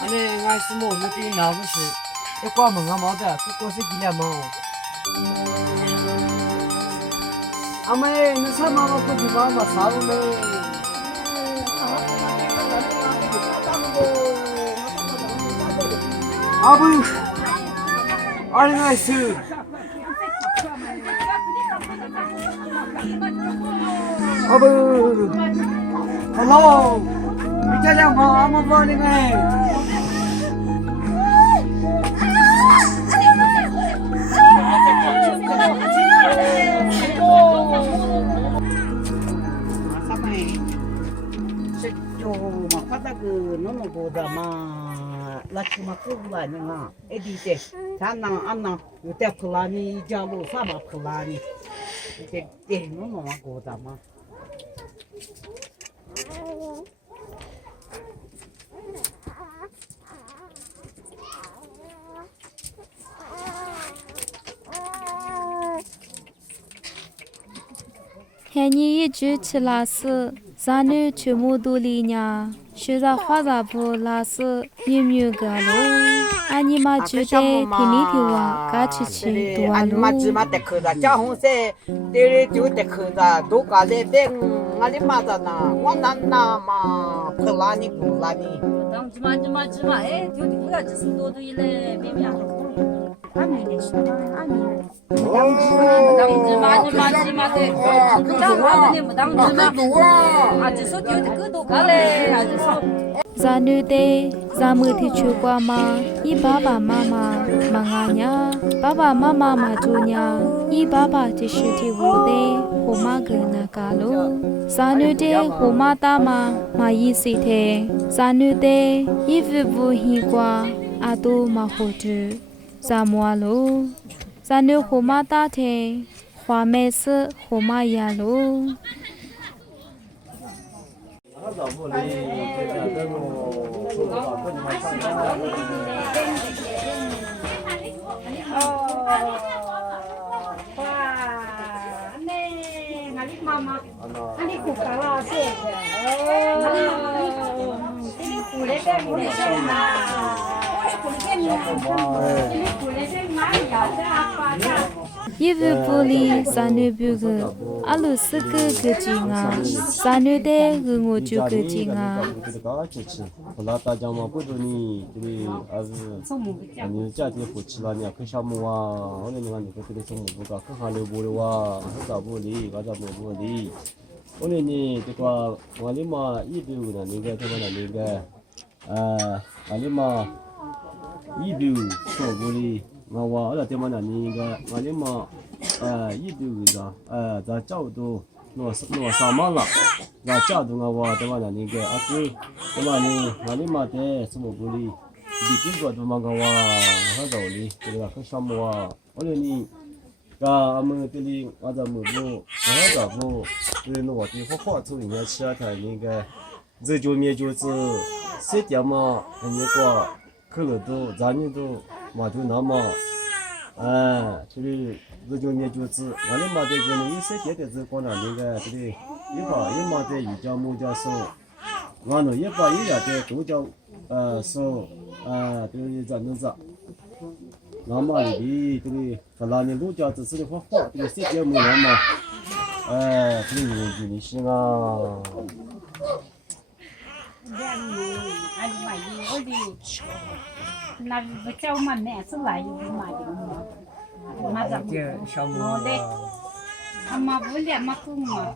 俺俺是么？那边那不是？一关门啊没得，不过是几两毛。阿妹，你啥妈妈不地方嘛？啥都没。阿不，二零二四。阿不，hello，你家两毛阿么包的没？마 라치마 쿠블라니가 에디테 잔나 안나 요테 플라니 자로 사바 플라니 이제 너무 고다마 해니 주치라스 자누 주무돌리냐 슈자 화자부 라스 뉴뮤가로 아니마 주데 피니티와 같이 도와로 아니마 데크다 자홍세 데레 주 데크다 도가레 뱅 아니마잖아 원난나 마 플라니 플라니 주마 에 저기 누가 지금 도도 일래 매미야 아미네 아미 Zanude zamuti chukwa I baba mama manganya baba mama majunya I baba tishuti wude homa gana kalo Zanude homa tama mayisite Zanude ivivu hikwa ado mahotu Zamualo Zanu homa tate hwa mese homa yalo Mama, ani kukala sih. Ini kulit yang kulit mana? Yevupoli sanubugu alu suku kujinga sanude gungu kujinga Lata jama bodoni tiri az ani jati fuchila ni akashamuwa one ni ngani tiri somu buka kahale bolewa hasa boli gaza boli one ni tikwa walima idu na ninga tebana ninga alima idu so boli ngawa ala temana ninga walima idu za za chao do no sama la za cha do ngawa temana ninga aku temani walima te somu boli di pingo do mangawa hasa boli tira kashamuwa one ni ga amu tili ada mu bo hasa bo tiri no wa ti ho tu ni ya cha ta ninga 这就面就是这点嘛，人家过去了都咱们都嘛就那么，就是这就面就是，俺们嘛这个呢，一些别的是光那个，这里一把一嘛在一家木家收，俺呢一把一两的都叫收，就是咱那啥，那么里这里和那里路家只是的话，这个些点木那么，这里有你是啊。 Anh mày gì có gì làm với cháu mà mẹ sẽ lại gì mà rằng nó đây mà vui đẹp mà không mà